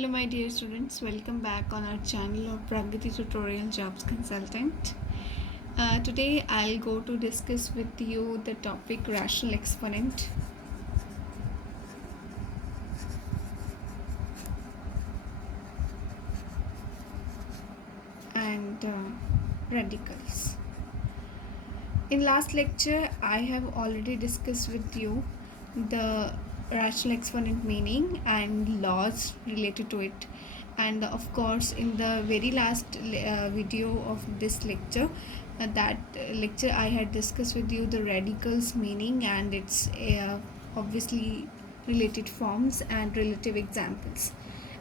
Hello my dear students, welcome back on our channel of Pragati Tutorial Jobs Consultant. Today I'll go to discuss with you the topic rational exponent and radicals. In last lecture I have already discussed with you the rational exponent meaning and laws related to it, and of course in the very last video of this lecture, that lecture I had discussed with you the radicals meaning and its obviously related forms and relative examples.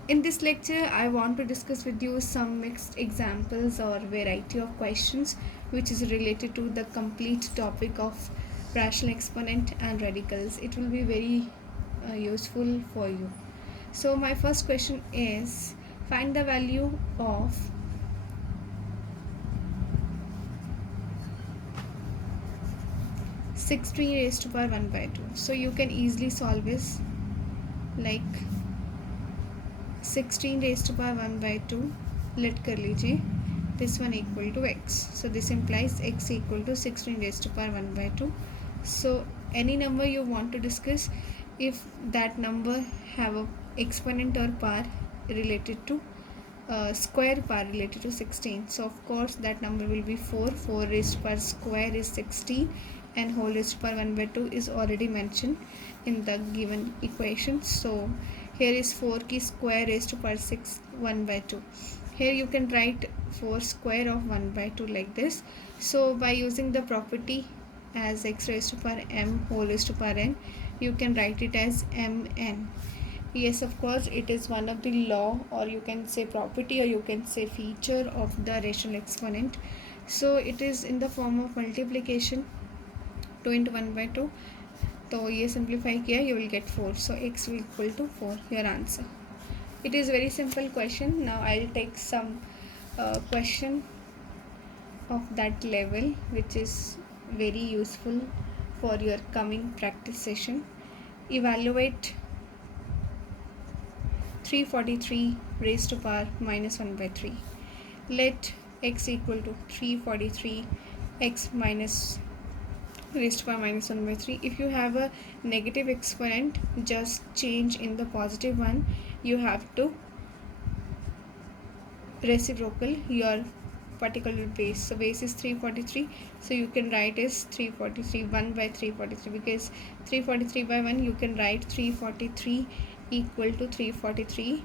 In this lecture, I want to discuss with you some mixed examples or variety of questions which is related to the complete topic of rational exponent and radicals. It will be very useful for you. So my first question is, find the value of 16 raised to power 1 by 2. So you can easily solve this like 16 raised to power 1 by 2, let कर लीजिए this one equal to x. So this implies x equal to 16 raised to power 1 by 2. So any number you want to discuss, if that number have a exponent or power related to square power related to 16, so of course that number will be 4 raised to power square is 16 and whole raised to power 1 by 2 is already mentioned in the given equation. So here is 4 की square raised to power 6 1 by 2. Here you can write 4 square of 1 by 2 like this. So by using the property as x raised to power m whole raised to power n, you can write it as mn. Yes, of course it is one of the law, or you can say property, or you can say feature of the rational exponent. So it is in the form of multiplication 2 into 1 by 2. तो ये simplify किया, you will get 4. So x will equal to 4, your answer. It is very simple question. Now I'll take some question of that level which is very useful for your coming practice session. Evaluate 343 raised to power minus 1 by 3. Let x equal to 343 x minus raised to power minus 1 by 3. If you have a negative exponent, just change in the positive one. You have to reciprocal your particular base. So base is 343, so you can write as 343 1 by 343, because 343 by 1 you can write 343 equal to 343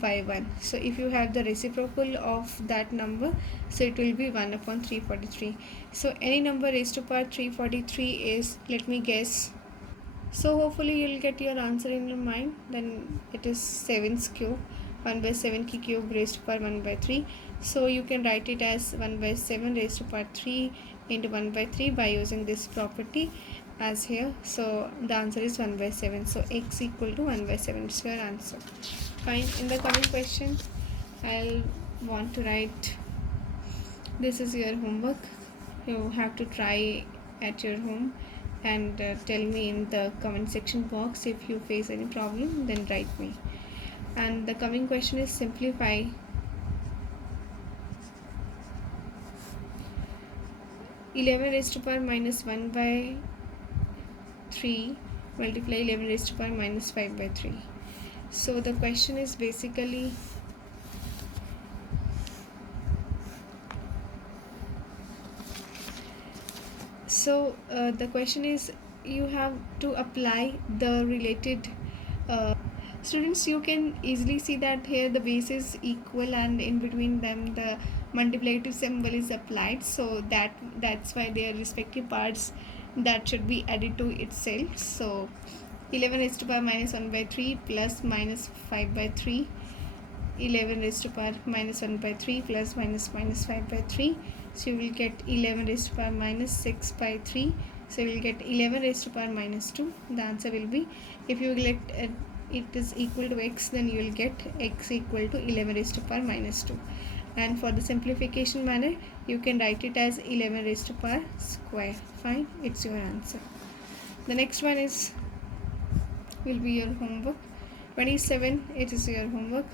by 1. So if you have the reciprocal of that number, so it will be 1 upon 343. So any number raised to power 343 is, let me guess, so hopefully you'll get your answer in your mind. Then it is 7's cube, 1 by 7 की cube raised to power 1 by 3. So you can write it as 1 by 7 raised to power 3 into 1 by 3 by using this property as here. So the answer is 1 by 7. So x equal to 1 by 7 is your answer. Fine. In the coming question, I'll want to write, this is your homework. You have to try at your home and tell me in the comment section box. If you face any problem, then write me. And the coming question is, simplify 11 raised to power minus 1 by 3 multiply 11 raised to power minus 5 by 3. So the question is basically, the question is, you have to apply the related students. You can easily see that here the base is equal and in between them the multiplicative symbol is applied, so that's why their respective parts that should be added to itself. So 11 raised to power minus 1 by 3 plus minus 5 by 3, 11 raised to power minus 1 by 3 plus minus 5 by 3. So you will get 11 raised to power minus 6 by 3. So you will get 11 raised to power minus 2. The answer will be, if you let it is equal to x, then you will get x equal to 11 raised to power minus 2. And for the simplification manner, you can write it as 11 raised to power square. Fine, it's your answer. The next one is will be your homework. 27, it is your homework.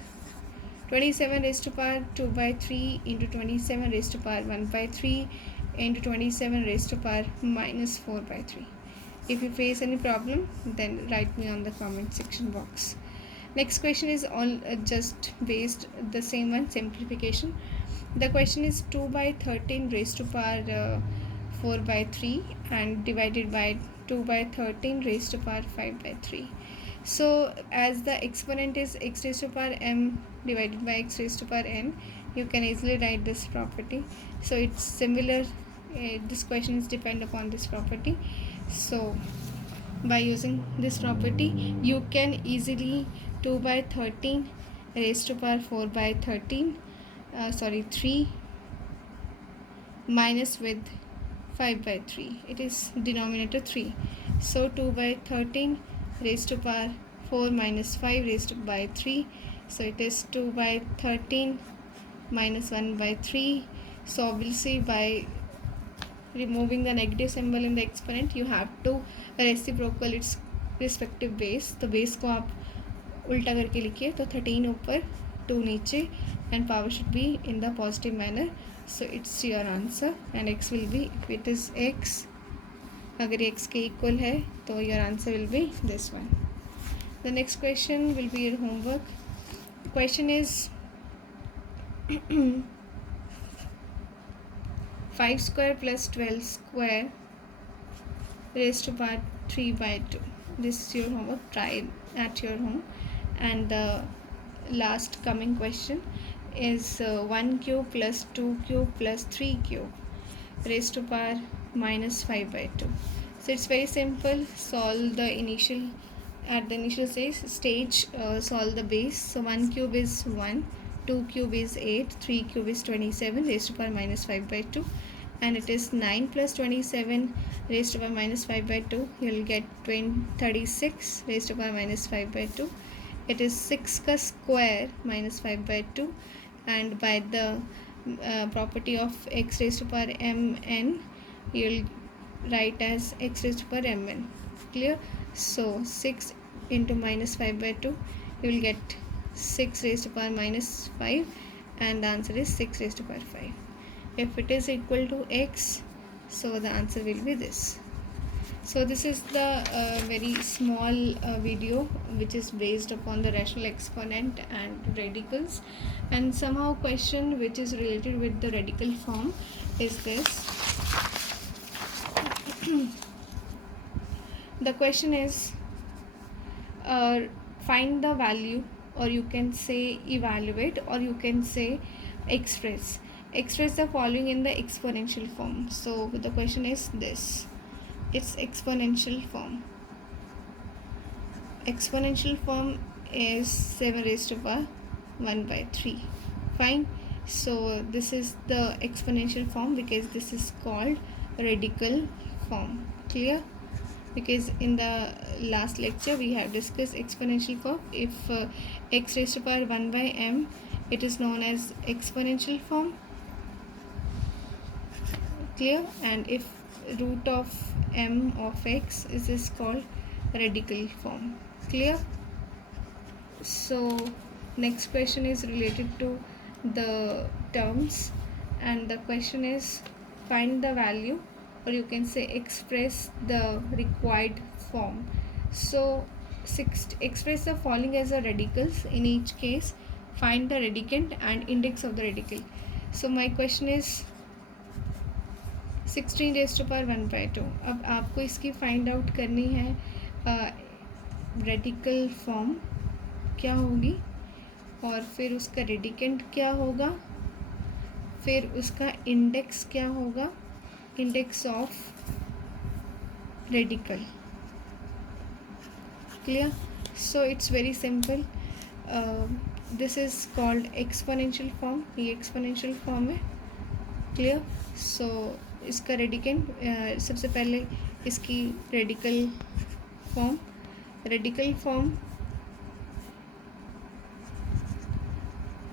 27 raised to power 2 by 3 into 27 raised to power 1 by 3 into 27 raised to power minus 4 by 3. If you face any problem, then write me on the comment section box. Next question is all just based the same one, simplification. The question is 2 by 13 raised to power 4 by 3 and divided by 2 by 13 raised to power 5 by 3. So as the exponent is x raised to power m divided by x raised to power n, you can easily write this property. So it's similar, this question is depend upon this property. So by using this property, you can easily 2 by 13 raised to power 4 by 3 minus with 5 by 3, it is denominator 3. So 2 by 13 raised to power 4 minus 5 raised to by 3, so it is 2 by 13 minus 1 by 3. So obviously by removing the negative symbol in the exponent, you have to reciprocal its respective base. तो base को आप उल्टा करके लिखिए, तो 13 ऊपर 2 नीचे and power should be in the positive manner. So it's your answer and x will be, if it is x, अगर x के equal है तो your answer will be this one. The next question will be your homework. The question is 5 square plus 12 square raised to power 3 by 2. This is your homework, try it at your home. And the last coming question is 1 cube plus 2 cube plus 3 cube raised to power minus 5 by 2. So it's very simple. Solve the initial, at the initial stage, solve the base. So 1 cube is 1, 2 cube is 8, 3 cube is 27 raised to power minus 5 by 2, and it is 9 plus 27 raised to power minus 5 by 2. You will get 36 raised to power minus 5 by 2. It is 6 ka square minus 5 by 2, and by the property of x raised to power mn, you will write as x raised to power mn. Clear? So 6 into minus 5 by 2, you will get 6 raised to power minus 5, and the answer is 6 raised to power 5. If it is equal to x, so the answer will be this. So this is the very small video which is based upon the rational exponent and radicals, and somehow question which is related with the radical form is this. The question is find the value, or you can say evaluate, or you can say express the following in the exponential form. So the question is this, its exponential form. Exponential form is 7 raised to power 1 by 3. Fine. So this is the exponential form because this is called radical form. Clear? Because in the last lecture we have discussed exponential form. If x raised to power 1 by m, it is known as exponential form. Clear? And if root of m of x is called radical form. Clear? So next question is related to the terms, and the question is find the value, or you can say express the required form. So express the following as a radicals. In each case, find the radicand and index of the radical. So my question is 16 raised to power 1 by 2. अब आपको इसकी find out करनी है radical form क्या होगी, और फिर उसका रेडिकेंट क्या होगा, फिर उसका इंडेक्स क्या होगा, index of radical. Clear? So it's very simple. This is called exponential form. ये एक्सपोनेंशियल फॉर्म है. क्लियर? सो इसका रेडिकेंट, सबसे पहले इसकी radical form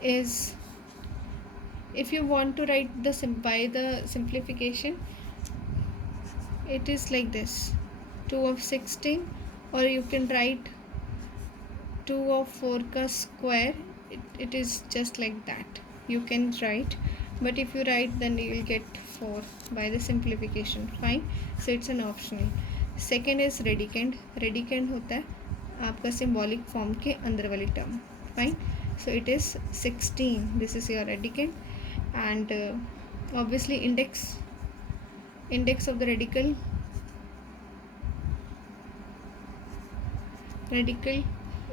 is, if you want to write by the simplification, it is like this: 2 of 16, or you can write 2 of 4 का square it is just like that. You can write, but if you write then you will get 4 by the simplification. Fine. So it's an optional. Second is redicand. Redicand होता है आपका symbolic form के अंदर वाली term. Fine. So it is 16. This is your redicand. And obviously index of the radical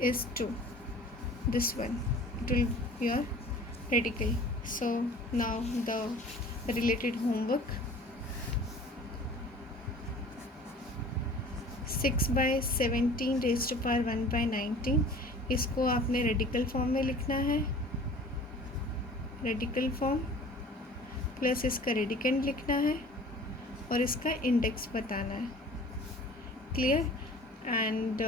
is 2. This one, it will be your radical. So now the related homework. 6 by 17 raised to power 1 by 19, इसको आपने radical form में लिखना है. Radical form plus इसका radicand लिखना है और इसका इंडेक्स बताना है. क्लियर. एंड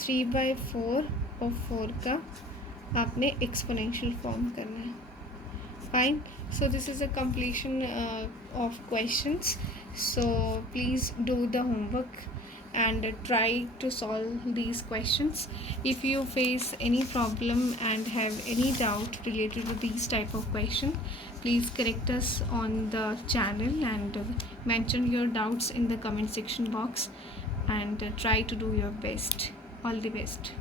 3 by 4 और 4 का आपने एक्सपोनेंशियल फॉर्म करना है. Fine. So this is a completion of questions. So please do the homework and try to solve these questions. If you face any problem and have any doubt related to these type of question, please correct us on the channel and mention your doubts in the comment section box and try to do your best. All the best.